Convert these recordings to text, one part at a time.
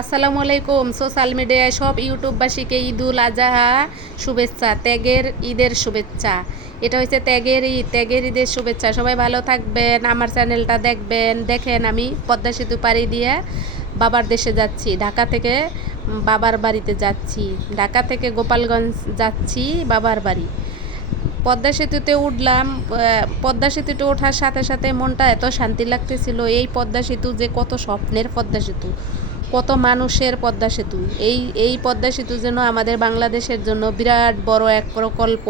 আসসালামু আলাইকুম। সোশ্যাল মিডিয়ায় সব ইউটিউববাসীকে ঈদুল আজহা শুভেচ্ছা, ত্যাগের ঈদের শুভেচ্ছা। এটা হচ্ছে ত্যাগের ঈদ, ত্যাগের ঈদের শুভেচ্ছা। সবাই ভালো থাকবেন, আমার চ্যানেলটা দেখবেন। দেখেন আমি পদ্মা সেতু পাড়ি দিয়ে বাবার দেশে যাচ্ছি, ঢাকা থেকে বাবার বাড়িতে যাচ্ছি, ঢাকা থেকে গোপালগঞ্জ যাচ্ছি বাবার বাড়ি। পদ্মা সেতুতে উঠলাম, পদ্মা সেতুতে ওঠার সাথে সাথে মনটা এত শান্তি লাগতেছিল। এই পদ্মা সেতু যে কত স্বপ্নের পদ্মা সেতু, কত মানুষের পদ্মা সেতু। এই পদ্মা সেতু যেন আমাদের বাংলাদেশের জন্য বিরাট বড় এক প্রকল্প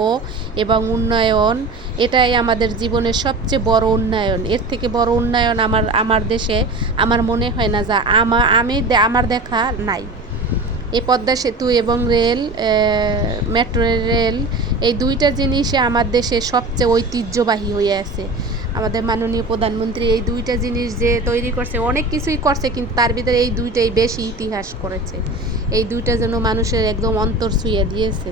এবং উন্নয়ন। এটাই আমাদের জীবনের সবচেয়ে বড় উন্নয়ন। এর থেকে বড় উন্নয়ন আমার দেশে আমার মনে হয় না, যা আমার দেখা নাই। এই পদ্মা সেতু এবং রেল, মেট্রো রেল, এই দুইটা জিনিসই আমার দেশে সবচেয়ে ঐতিহ্যবাহী হয়ে আছে। আমাদের মাননীয় প্রধানমন্ত্রী এই দুইটা জিনিস যে তৈরি করছে, অনেক কিছুই করছে, কিন্তু তার ভিতরে এই দুইটাই বেশি ইতিহাস করেছে। এই দুইটা যেন মানুষের একদম অন্তর ছুঁয়ে দিয়েছে।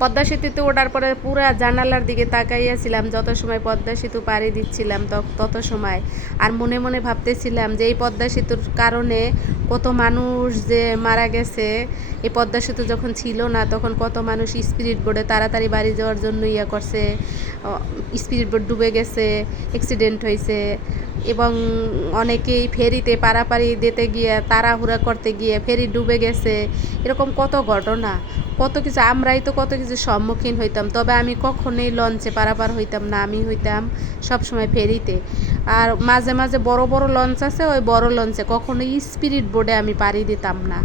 পদ্মা সেতুতে ওঠার পরে পুরা জানালার দিকে তাকাইয়াছিলাম যত সময় পদ্মা সেতু পাড়ি দিচ্ছিলাম, তত সময় আর মনে মনে ভাবতেছিলাম যে এই পদ্মা সেতুর কারণে কত মানুষ যে মারা গেছে। এই পদ্মা সেতু যখন ছিল না তখন কত মানুষ স্পিরিট বোটে তাড়াতাড়ি বাড়ি যাওয়ার জন্য করছে, স্পিরিট বোট ডুবে গেছে, অ্যাক্সিডেন্ট হয়েছে। এবং অনেকেই ফেরিতে পারাপাড়ি দিতে গিয়ে তাড়াহুড়া করতে গিয়ে ফেরি ডুবে গেছে। এরকম কত ঘটনা, কত কিছু আমরাই তো কত কিছু সম্মুখীন হইতাম। তবে আমি কখনোই লঞ্চে পারাপার হইতাম না, আমি হইতাম সবসময় ফেরিতে। আর মাঝে মাঝে বড় বড় লঞ্চ আছে, ওই বড় লঞ্চে, কখনোই স্পিরিট বোর্ডে আমি পাড়ি দিতাম না।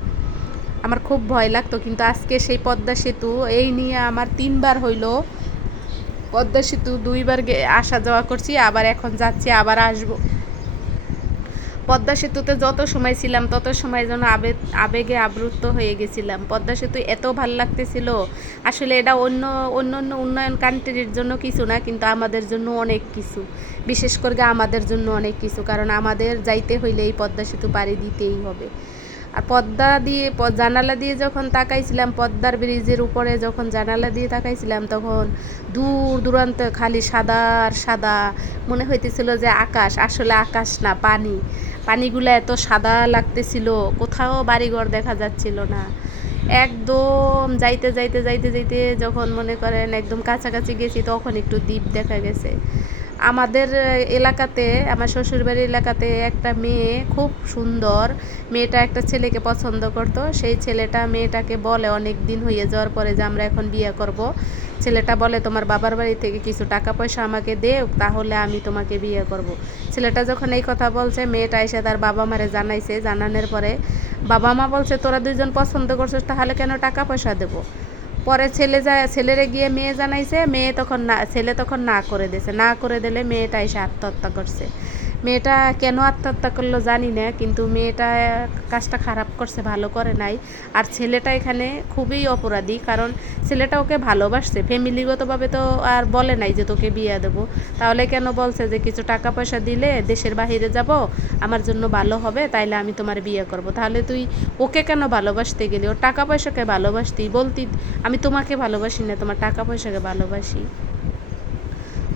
আমার খুব ভয় লাগতো। কিন্তু আজকে সেই পদ্মা সেতু এই নিয়ে আমার 3বার হইল পদ্মা সেতু, 2বার আসা যাওয়া করছি, আবার এখন যাচ্ছি, আবার আসবো। পদ্মা সেতুতে যত সময় ছিলাম তত সময় যেন আবেগে আপ্লুত হয়ে গেছিলাম। পদ্মা সেতু এত ভাল লাগতেছিল। আসলে এটা অন্য অন্য উন্নয়ন কান্ট্রির জন্য কিছু না, কিন্তু আমাদের জন্য অনেক কিছু। বিশেষ করে আমাদের জন্য অনেক কিছু, কারণ আমাদের যাইতে হইলে এই পদ্মা সেতু পাড়ি দিতেই হবে। আর জানালা দিয়ে যখন তাকাইছিলাম, পদ্মার ব্রিজের উপরে যখন জানালা দিয়ে তাকাইছিলাম, তখন দূর দূরান্তে খালি সাদা আর সাদা মনে হইতেছিল যে আকাশ। আসলে আকাশ না, পানিগুলো এত সাদা লাগতেছিল, কোথাও বাড়িঘর দেখা যাচ্ছিল না। একদম যাইতে যাইতে যাইতে যাইতে যখন মনে করেন একদম কাছাকাছি গেছি, তখন একটু দ্বীপ দেখা গেছে। আমাদের এলাকাতে, আমার শ্বশুরবাড়ির এলাকাতে একটা মেয়ে খুব সুন্দর। মেয়েটা একটা ছেলেকে পছন্দ করতো। সেই ছেলেটা মেয়েটাকে বলে অনেক দিন হয়ে যাওয়ার পরে যে আমরা এখন বিয়ে করব। ছেলেটা বলে তোমার বাবার বাড়ি থেকে কিছু টাকা পয়সা আমাকে দেও, তাহলে আমি তোমাকে বিয়ে করব। ছেলেটা যখন এই কথা বলছে, মেয়েটা এসে তার বাবা মারে জানাইছে। জানানোর পরে বাবা মা বলছে তোরা দুইজন পছন্দ করছিস, তাহলে কেন টাকা পয়সা দেবো। পরে ছেলেরে গিয়ে মেয়ে জানাইছে, ছেলে তখন না করে দিয়েছে। না করে দিলে মেয়েটা এসে আত্মহত্যা করছে। মেয়েটা কেন আত্মহত্যা করলো জানি না, কিন্তু মেয়েটা কাজটা খারাপ করছে, ভালো করে নাই। আর ছেলেটা এখানে খুবই অপরাধী, কারণ ছেলেটা ওকে ভালোবাসছে, ফ্যামিলিগতভাবে তো আর বলে নাই যে তোকে বিয়ে দেবো। তাহলে কেন বলছে যে কিছু টাকা পয়সা দিলে দেশের বাহিরে যাব, আমার জন্য ভালো হবে, তাইলে আমি তোমার বিয়ে করব। তাহলে তুই ওকে কেন ভালোবাসতে গেলি? ওর টাকা পয়সাকে ভালোবাসতি, বলতি আমি তোমাকে ভালোবাসি না, তোমার টাকা পয়সাকে ভালোবাসি।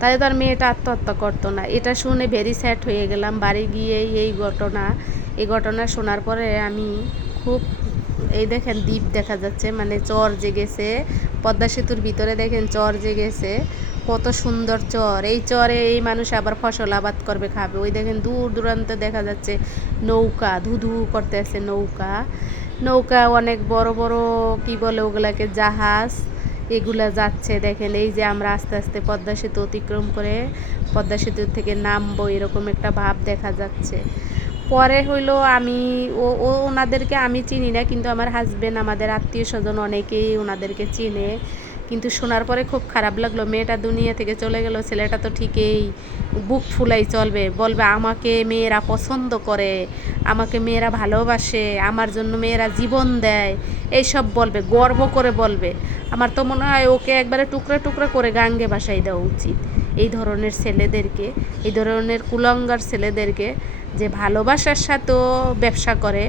তাই তো আর মেয়েটা আত্মহত্যা করতো না। এটা শুনে ভেরি স্যাড হয়ে গেলাম। বাড়ি গিয়ে এই ঘটনা শোনার পরে আমি খুব, এই দেখেন দ্বীপ দেখা যাচ্ছে, মানে চর জেগেছে পদ্মা সেতুর ভিতরে। দেখেন চর জেগেছে, কত সুন্দর চর। এই চরে এই মানুষ আবার ফসল আবাদ করবে, খাবে। ওই দেখেন দূর দূরান্তে দেখা যাচ্ছে নৌকা, ধু ধু করতে আছে নৌকা। নৌকা অনেক বড় বড়, কি বলে ওগুলাকে, জাহাজ, এগুলা যাচ্ছে। দেখেন এই যে আমরা আস্তে আস্তে পদ্মা সেতু অতিক্রম করে পদ্মা সেতু থেকে নামবো, এরকম একটা ভাব দেখা যাচ্ছে। পরে হইলো আমি ওনাদেরকে আমি চিনি না, কিন্তু আমার হাজবেন্ড, আমাদের আত্মীয় স্বজন অনেকেই ওনাদেরকে চিনে। কিন্তু শোনার পরে খুব খারাপ লাগলো। মেয়েটা দুনিয়া থেকে চলে গেল, ছেলেটা তো ঠিকই বুক ফুলাই চলবে, বলবে আমাকে মেয়েরা পছন্দ করে, আমাকে মেয়েরা ভালোবাসে, আমার জন্য মেয়েরা জীবন দেয়, এইসব বলবে, গর্ব করে বলবে। আমার তো মনে হয় ওকে একবারে টুকরা টুকরা করে গাঙ্গে ভাসাই দেওয়া উচিত। এই ধরনের ছেলেদেরকে, এই ধরনের কুলাঙ্গার ছেলেদেরকে, যে ভালোবাসার সাথেও ব্যবসা করে,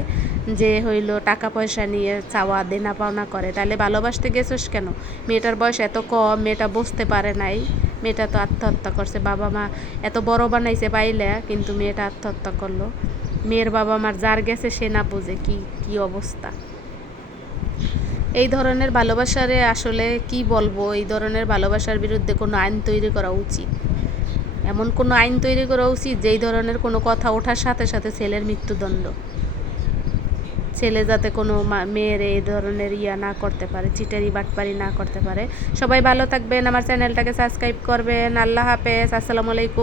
যে হইলো টাকা পয়সা নিয়ে চাওয়া দেনা পাওনা করে। তাহলে ভালোবাসতে গেছিস কেন? মেয়েটার বয়স এত কম, মেয়েটা বুঝতে পারে নাই। মেয়েটা তো আত্মহত্যা করছে, বাবা মা এত বড় বানাইছে পাইলে, কিন্তু মেয়েটা আত্মহত্যা করলো। মেয়ের বাবা মার যার গেছে সে না বোঝে কি কি অবস্থা। এই ধরনের ভালোবাসারে আসলে কি বলবো, এই ধরনের ভালোবাসার বিরুদ্ধে কোনো আইন তৈরি করা উচিত। এমন কোনো আইন তৈরি করা উচিত যেই ধরনের কোনো কথা ওঠার সাথে সাথে ছেলের মৃত্যুদণ্ড। ছেলে যাতে কোনো মেয়ের এই ধরনের না করতে পারে, চিটারি বাটপারি না করতে পারে। সবাই ভালো থাকবেন, আমার চ্যানেলটাকে সাবস্ক্রাইব করবেন। আল্লাহ হাফেজ, আসসালামু আলাইকুম।